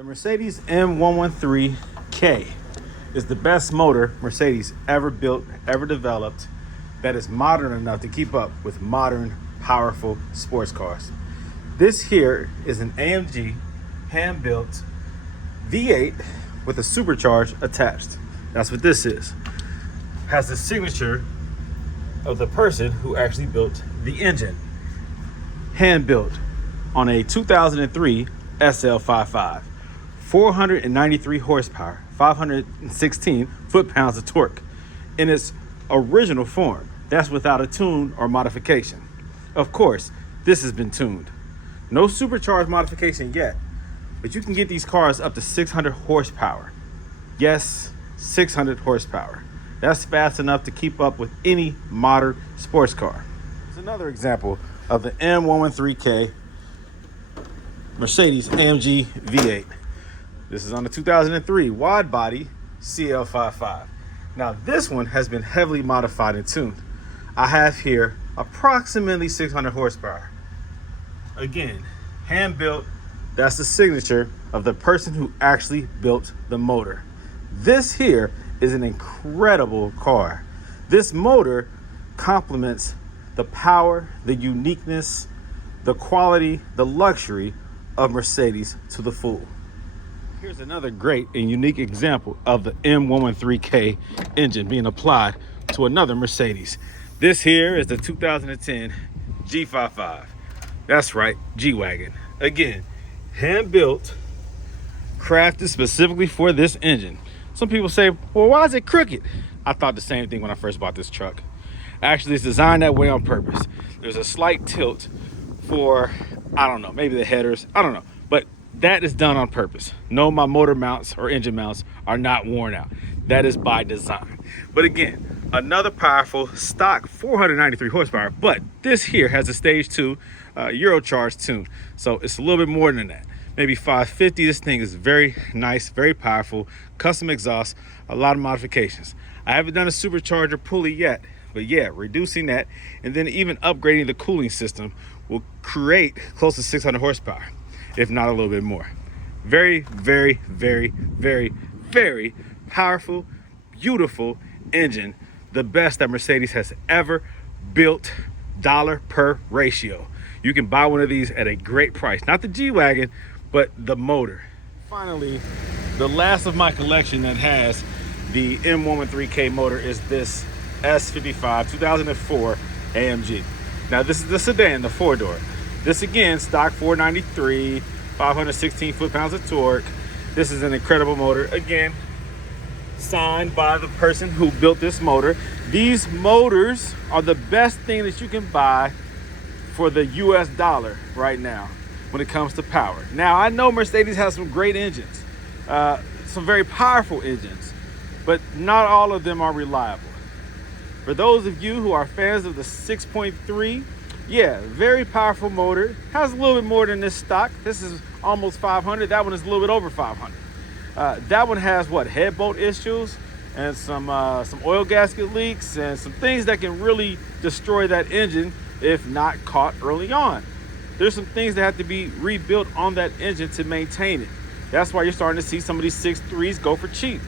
The Mercedes M113 K is the best motor Mercedes ever built, ever developed, that is modern enough to keep up with modern, powerful sports cars. This here is an AMG hand-built V8 with a supercharge attached. That's what this is. Has the signature of the person who actually built the engine. Hand-built on a 2003 SL55. 493 horsepower, 516 foot-pounds of torque in its original form. That's without a tune or modification. Of course, this has been tuned. No supercharged modification yet, but you can get these cars up to 600 horsepower. Yes, 600 horsepower. That's fast enough to keep up with any modern sports car. Here's another example of the M113K Mercedes AMG V8. This is on the 2003 wide body CL55. Now this one has been heavily modified and tuned. I have here approximately 600 horsepower. Again, hand built. That's the signature of the person who actually built the motor. This here is an incredible car. This motor complements the power, the uniqueness, the quality, the luxury of Mercedes to the full. Here's another great and unique example of the M113K engine being applied to another Mercedes. This here is the 2010 G55. That's right, G-Wagon. Again, hand-built, crafted specifically for this engine. Some people say, well, why is it crooked? I thought the same thing when I first bought this truck. Actually, it's designed that way on purpose. There's a slight tilt for, I don't know, maybe the headers, I don't know. But that is done on purpose. No, my motor mounts or engine mounts are not worn out. That is by design. But again, another powerful stock 493 horsepower, but this here has a stage 2 Eurocharged tune. So it's a little bit more than that. Maybe 550. This thing is very nice, very powerful, custom exhaust, a lot of modifications. I haven't done a supercharger pulley yet, but yeah, reducing that and then even upgrading the cooling system will create close to 600 horsepower, if not a little bit more. Very, very, very, very, very powerful, beautiful engine. The best that Mercedes has ever built, dollar per ratio. You can buy one of these at a great price. Not the G-Wagon, but the motor. Finally, the last of my collection that has the M113K motor is this S55 2004 AMG. Now this is the sedan, the 4-door. This again, stock 493, 516 foot-pounds of torque. This is an incredible motor. Again, signed by the person who built this motor. These motors are the best thing that you can buy for the US dollar right now when it comes to power. Now, I know Mercedes has some great engines, some very powerful engines, but not all of them are reliable. For those of you who are fans of the 6.3, yeah, very powerful motor. Has a little bit more than this stock. This is almost 500. That one is a little bit over 500. That one has what, head bolt issues and some oil gasket leaks and some things that can really destroy that engine if not caught early on. There's some things that have to be rebuilt on that engine to maintain it. That's why you're starting to see some of these 6.3s go for cheap.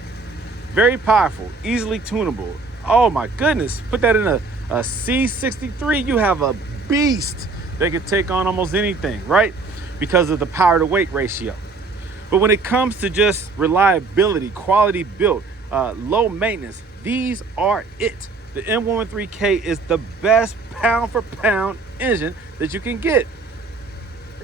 Very powerful, easily tunable. Oh my goodness, put that in a C63, you have a beast that can take on almost anything, right? Because of the power to weight ratio. But when it comes to just reliability, quality built, low maintenance, these are it. The M113K is the best pound for pound engine that you can get.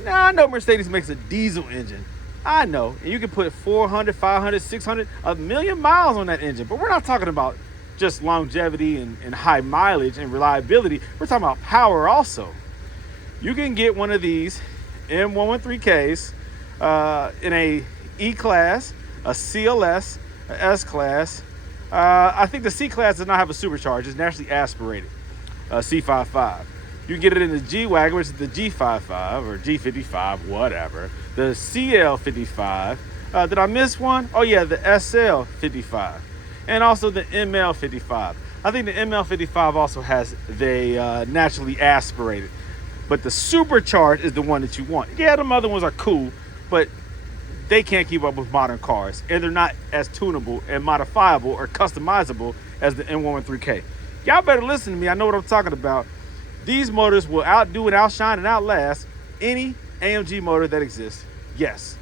Now, I know Mercedes makes a diesel engine. I know, and you can put 400, 500, 600, a million miles on that engine. But we're not talking about just longevity and high mileage and reliability. We're talking about power also. You can get one of these M113Ks in a E-Class, a CLS, a S-Class. I think the C-Class does not have a supercharger. It's naturally aspirated, C55. You can get it in the G-Wagon, which is the G55 or G55, whatever. The CL55. Did I miss one? Oh yeah, the SL55. And also the ML55. I think the ML55 also has the naturally aspirated. But the supercharged is the one that you want. Yeah, them other ones are cool, but they can't keep up with modern cars, and they're not as tunable and modifiable or customizable as the M113K. Y'all better listen to me. I know what I'm talking about. These motors will outdo and outshine and outlast any AMG motor that exists. Yes.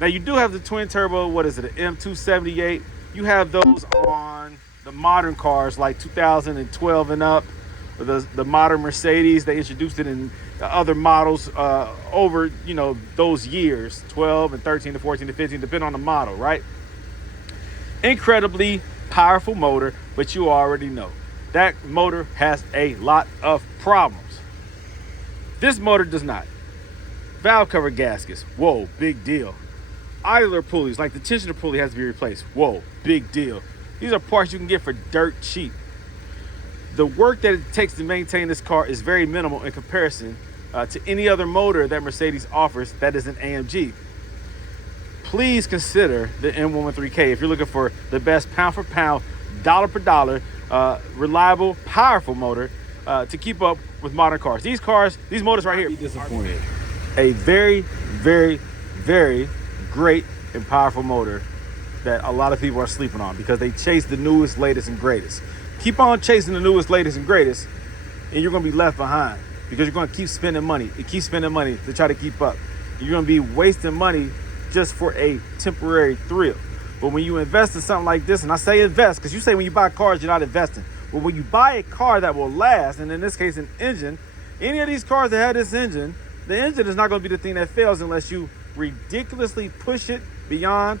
Now you do have the twin turbo, what is it, an M278. You have those on the modern cars like 2012 and up. The modern Mercedes, they introduced it in other models over, you know, those years, 12 and 13 to 14 to 15, depending on the model, right? Incredibly powerful motor, but you already know that motor has a lot of problems. This motor does not. Valve cover gaskets, whoa, big deal. Idler pulleys, like the tensioner pulley has to be replaced, whoa, big deal. These are parts you can get for dirt cheap. The work that it takes to maintain this car is very minimal in comparison to any other motor that Mercedes offers that is an AMG. Please consider the M113K if you're looking for the best pound for pound, dollar per dollar, reliable, powerful motor to keep up with modern cars. These motors right here, be disappointed. A very, very, very great and powerful motor that a lot of people are sleeping on because they chase the newest, latest, and greatest. Keep on chasing the newest, latest, and greatest, and you're going to be left behind because you're going to keep spending money and keep spending money to try to keep up. You're going to be wasting money just for a temporary thrill. But when you invest in something like this, and I say invest because you say when you buy cars, you're not investing. But when you buy a car that will last, and in this case, an engine, any of these cars that have this engine, the engine is not going to be the thing that fails unless you ridiculously push it beyond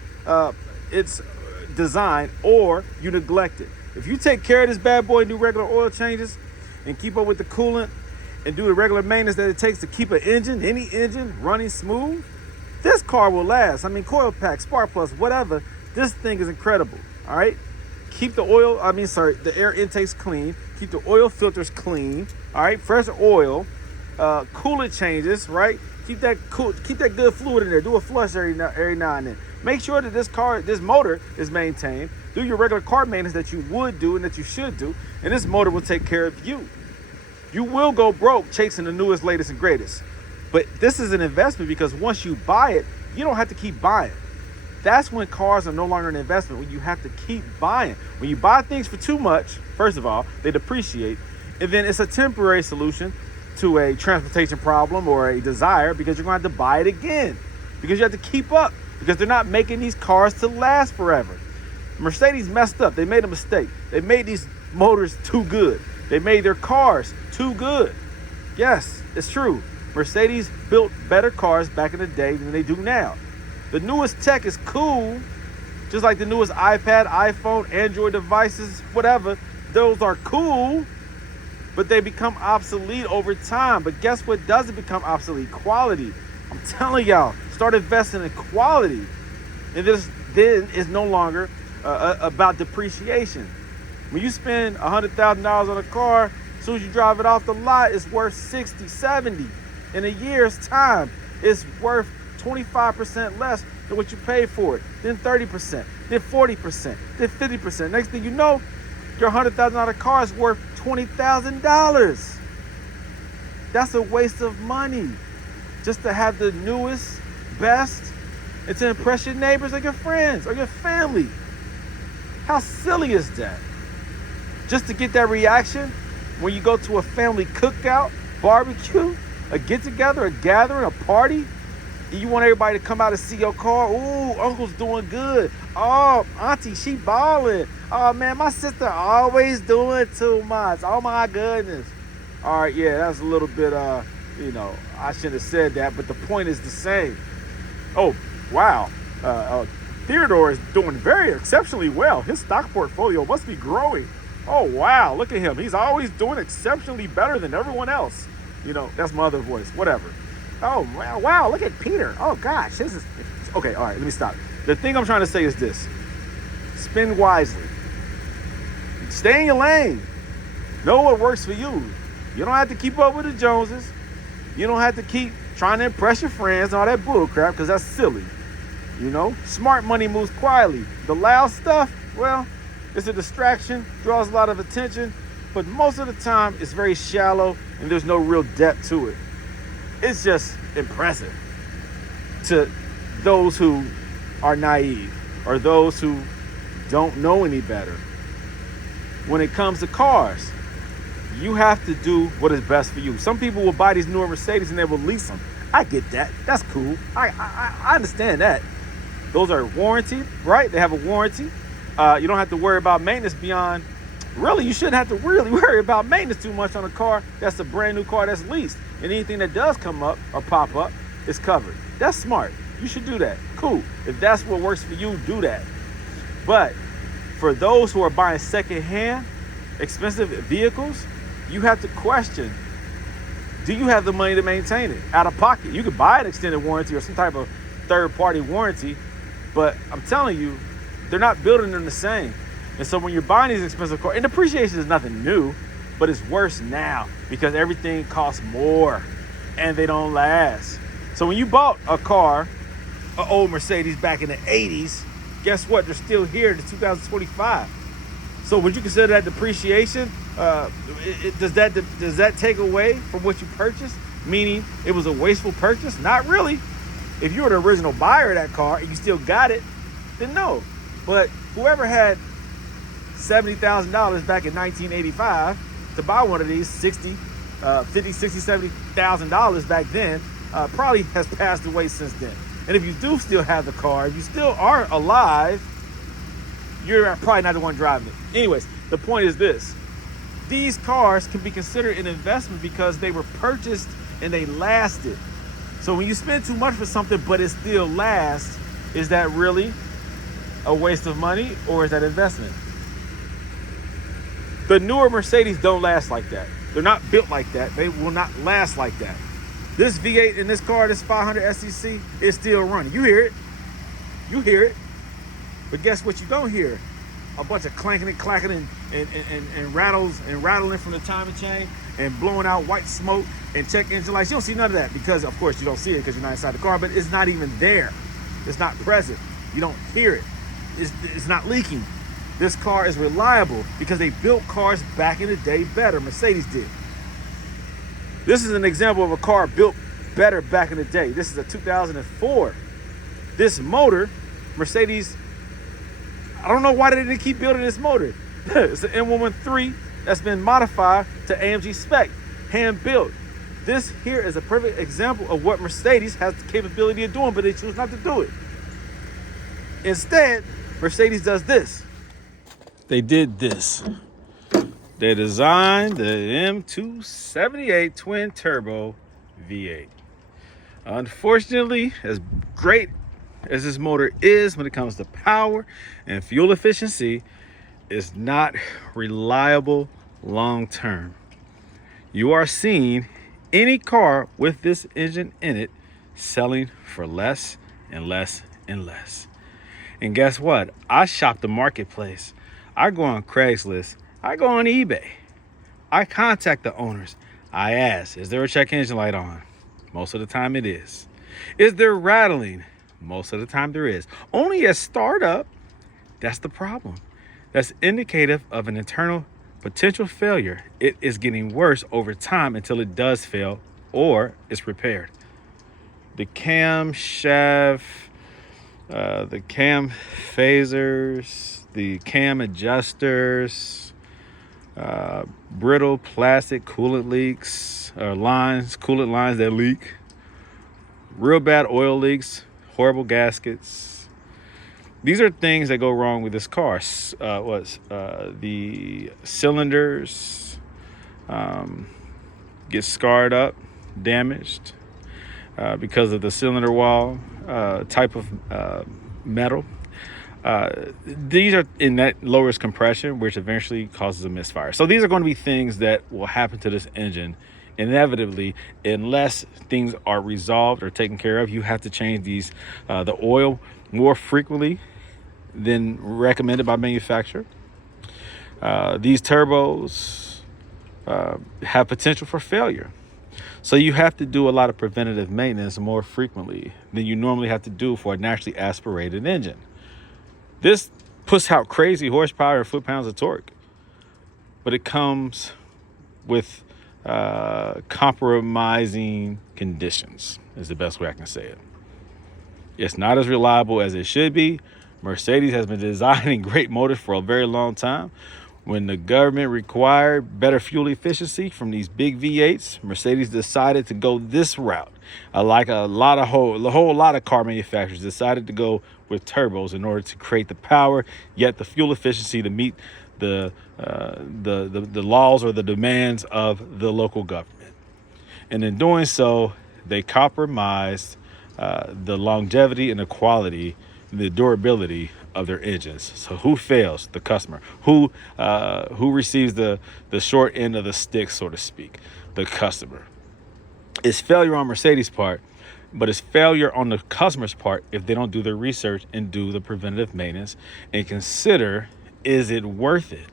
its design or you neglect it. If you take care of this bad boy and do regular oil changes and keep up with the coolant and do the regular maintenance that it takes to keep an engine, any engine, running smooth, this car will last. I mean, coil pack, spark plugs, whatever. This thing is incredible, all right? Keep the air intakes clean. Keep the oil filters clean, all right? Fresh oil, coolant changes, right? Keep that good fluid in there. Do a flush every now and then. Make sure that this motor is maintained. Do your regular car maintenance that you would do and that you should do, and this motor will take care of you. You will go broke chasing the newest, latest, and greatest. But this is an investment because once you buy it, you don't have to keep buying. That's when cars are no longer an investment, when you have to keep buying. When you buy things for too much, first of all, they depreciate, and then it's a temporary solution to a transportation problem or a desire because you're going to have to buy it again because you have to keep up because they're not making these cars to last forever. Mercedes messed up. They made a mistake. They made these motors too good. They made their cars too good. Yes, it's true. Mercedes built better cars back in the day than they do now. The newest tech is cool, just like the newest iPad, iPhone, Android devices, whatever. Those are cool, but they become obsolete over time. But guess what doesn't become obsolete? Quality. I'm telling y'all, start investing in quality. And this then is no longer about depreciation. When you spend $100,000 on a car, as soon as you drive it off the lot, it's worth 60, 70. In a year's time, it's worth 25% less than what you paid for it, then 30%, then 40%, then 50%. Next thing you know, your $100,000 car is worth $20,000. That's a waste of money just to have the newest, best, and to impress your neighbors or your friends or your family. How silly is that? Just to get that reaction when you go to a family cookout, barbecue, a get-together, a gathering, a party, and you want everybody to come out and see your car. Ooh, uncle's doing good. Oh, auntie, she balling. Oh, man, my sister always doing too much. Oh, my goodness. All right, yeah, that's a little bit, I shouldn't have said that, but the point is the same. Oh, wow. Theodore is doing very exceptionally well. His stock portfolio must be growing. Oh, wow, look at him. He's always doing exceptionally better than everyone else. That's my other voice, whatever. Oh, wow, look at Peter. Oh, gosh, this is... Okay, all right, let me stop. The thing I'm trying to say is this. Spend wisely. Stay in your lane. Know what works for you. You don't have to keep up with the Joneses. You don't have to keep trying to impress your friends and all that bull crap because that's silly. Smart money moves quietly. The loud stuff, well, it's a distraction, draws a lot of attention, but most of the time it's very shallow and there's no real depth to it. It's just impressive to those who are naive or those who don't know any better. When it comes to cars, you have to do what is best for you. Some people will buy these newer Mercedes and they will lease them. I get that. That's cool. I understand that. Those are warranted, right? They have a warranty. You don't have to worry about maintenance beyond. Really, you shouldn't have to really worry about maintenance too much on a car that's a brand new car that's leased. And anything that does come up or pop up is covered. That's smart. You should do that. Cool. If that's what works for you, do that. But for those who are buying secondhand, expensive vehicles, you have to question, do you have the money to maintain it out of pocket? You could buy an extended warranty or some type of third-party warranty, but I'm telling you, they're not building them the same. And so when you're buying these expensive cars, and depreciation is nothing new, but it's worse now because everything costs more and they don't last. So when you bought a car, an old Mercedes back in the 80s, guess what? They're still here to 2025. So would you consider that depreciation? Does that take away from what you purchased? Meaning it was a wasteful purchase? Not really. If you were the original buyer of that car and you still got it, then no. But whoever had $70,000 back in 1985 to buy one of these, $50,000, $60,000, $70,000 back then, probably has passed away since then. And if you do still have the car, if you still are alive, you're probably not the one driving it. Anyways, the point is this. These cars can be considered an investment because they were purchased and they lasted. So when you spend too much for something but it still lasts, is that really a waste of money or is that investment? The newer Mercedes don't last like that. They're not built like that. They will not last like that. This V8 in this car, this 500 SEC, is still running. You hear it. You hear it. But guess what you don't hear? A bunch of clanking and clacking and rattling from the timing chain and blowing out white smoke and check engine lights. You don't see none of that because, of course, you don't see it because you're not inside the car, but it's not even there. It's not present. You don't hear it. It's not leaking. This car is reliable because they built cars back in the day better. Mercedes did. This is an example of a car built better back in the day. This is a 2004. This motor, Mercedes, I don't know why they didn't keep building this motor. It's an M113 that's been modified to AMG spec, hand built. This here is a perfect example of what Mercedes has the capability of doing, but they choose not to do it. Instead, Mercedes does this. They did this. They designed the M278 twin turbo V8. Unfortunately, as great as this motor is when it comes to power and fuel efficiency, it's not reliable long term. You are seeing any car with this engine in it selling for less and less and less. And guess what? I shop the marketplace. I go on Craigslist. I go on eBay. I contact the owners. I ask, is there a check engine light on? Most of the time it is. Is there rattling? Most of the time there is. Only at startup, that's the problem. That's indicative of an internal potential failure. It is getting worse over time until it does fail or is repaired. The camshaft, the cam phasers, the cam adjusters, brittle plastic coolant leaks, coolant lines that leak, real bad oil leaks, horrible gaskets. These are things that go wrong with this car. The cylinders get scarred up, damaged because of the cylinder wall type of metal. These are in that lowers compression, which eventually causes a misfire. So these are going to be things that will happen to this engine inevitably unless things are resolved or taken care of. You have to change the oil more frequently than recommended by manufacturer. These turbos have potential for failure. So you have to do a lot of preventative maintenance more frequently than you normally have to do for a naturally aspirated engine. This puts out crazy horsepower and foot-pounds of torque, but it comes with compromising conditions, is the best way I can say it. It's not as reliable as it should be. Mercedes has been designing great motors for a very long time. When the government required better fuel efficiency from these big V8s, Mercedes decided to go this route. Like a whole lot of car manufacturers decided to go with turbos in order to create the power, yet the fuel efficiency to meet the laws or the demands of the local government. And in doing so, they compromised the longevity and the quality, the durability of their engines. So who fails? The customer. Who receives the short end of the stick, so to speak? The customer. It's failure on Mercedes' part, but it's failure on the customer's part if they don't do their research and do the preventative maintenance and consider, is it worth it?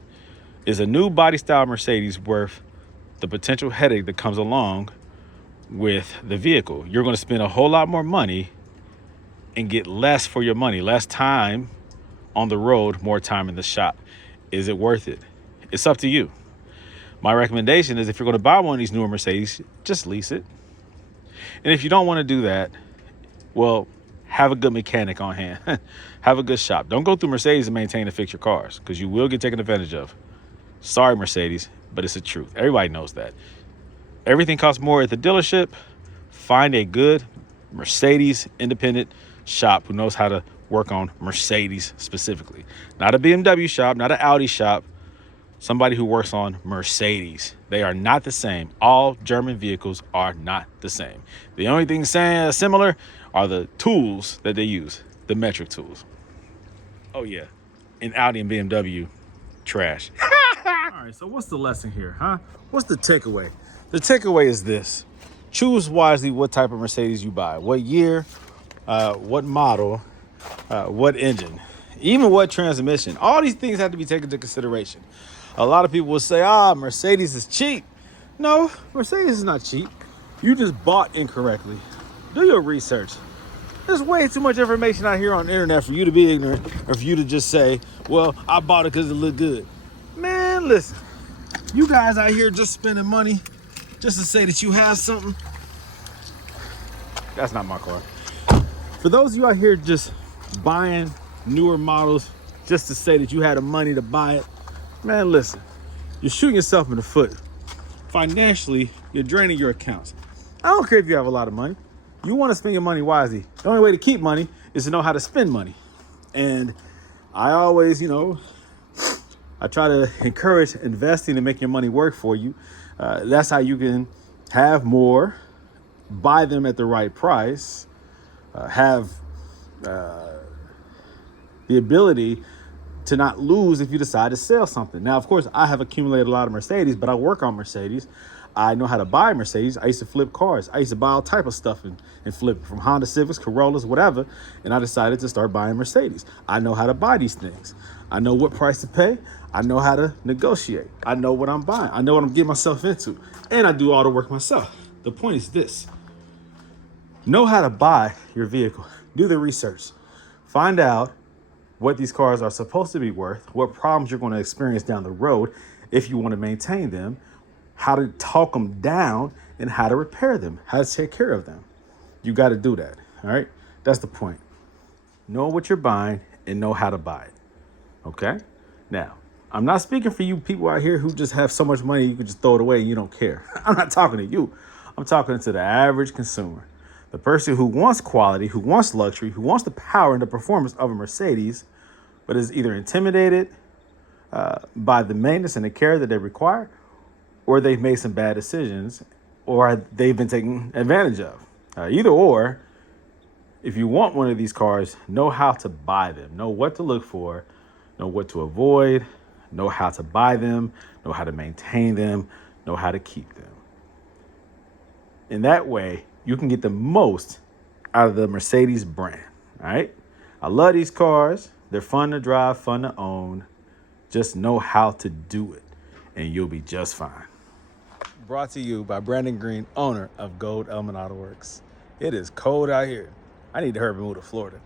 Is a new body style Mercedes worth the potential headache that comes along with the vehicle? You're going to spend a whole lot more money and get less for your money, less time on the road, more time in the shop. Is it worth it? It's up to you. My recommendation is, if you're going to buy one of these newer Mercedes, just lease it. And if you don't want to do that, well, have a good mechanic on hand. Have a good shop. Don't go through Mercedes and maintain and fix your cars, because you will get taken advantage of. Sorry, Mercedes, but it's the truth. Everybody knows that. Everything costs more at the dealership. Find a good Mercedes independent shop who knows how to work on Mercedes specifically. Not a BMW shop, not an Audi shop. Somebody who works on Mercedes. They are not the same. All German vehicles are not the same. The only thing similar are the tools that they use, the metric tools. Oh yeah, in Audi and BMW, trash. All right, so what's the lesson here, huh? What's the takeaway? The takeaway is this: choose wisely what type of Mercedes you buy, what year, what model, what engine, even what transmission. All these things have to be taken into consideration. A lot of people will say, Mercedes is cheap. No, Mercedes is not cheap. You just bought incorrectly. Do your research. There's way too much information out here on the internet for you to be ignorant, or for you to just say, well, I bought it because it looked good. Man, listen, you guys out here just spending money just to say that you have something. That's not my car. For those of you out here just buying newer models just to say that you had the money to buy it, man, listen, you're shooting yourself in the foot. Financially, you're draining your accounts. I don't care if you have a lot of money. You want to spend your money wisely. The only way to keep money is to know how to spend money. And I always, I try to encourage investing and make your money work for you. That's how you can have more, buy them at the right price, have the ability to not lose if you decide to sell something. Now, of course, I have accumulated a lot of Mercedes, but I work on Mercedes. I know how to buy Mercedes. I used to flip cars. I used to buy all type of stuff and flip, from Honda Civics, Corollas, whatever. And I decided to start buying Mercedes. I know how to buy these things. I know what price to pay. I know how to negotiate. I know what I'm buying. I know what I'm getting myself into. And I do all the work myself. The point is this: know how to buy your vehicle. Do the research. Find out what these cars are supposed to be worth, what problems you're going to experience down the road if you want to maintain them, how to talk them down, and how to repair them, how to take care of them. You got to do that. All right. That's the point. Know what you're buying and know how to buy it. Okay. Now, I'm not speaking for you people out here who just have so much money you can just throw it away and you don't care. I'm not talking to you. I'm talking to the average consumer, the person who wants quality, who wants luxury, who wants the power and the performance of a Mercedes, but is either intimidated by the maintenance and the care that they require, or they've made some bad decisions, or they've been taken advantage of. Either or, if you want one of these cars, know how to buy them, know what to look for, know what to avoid, know how to buy them, know how to maintain them, know how to keep them. In that way, you can get the most out of the Mercedes brand. All right. I love these cars. They're fun to drive, fun to own. Just know how to do it, and you'll be just fine. Brought to you by Brandon Green, owner of Gold Element Autoworks. It is cold out here. I need to hurry and move to Florida.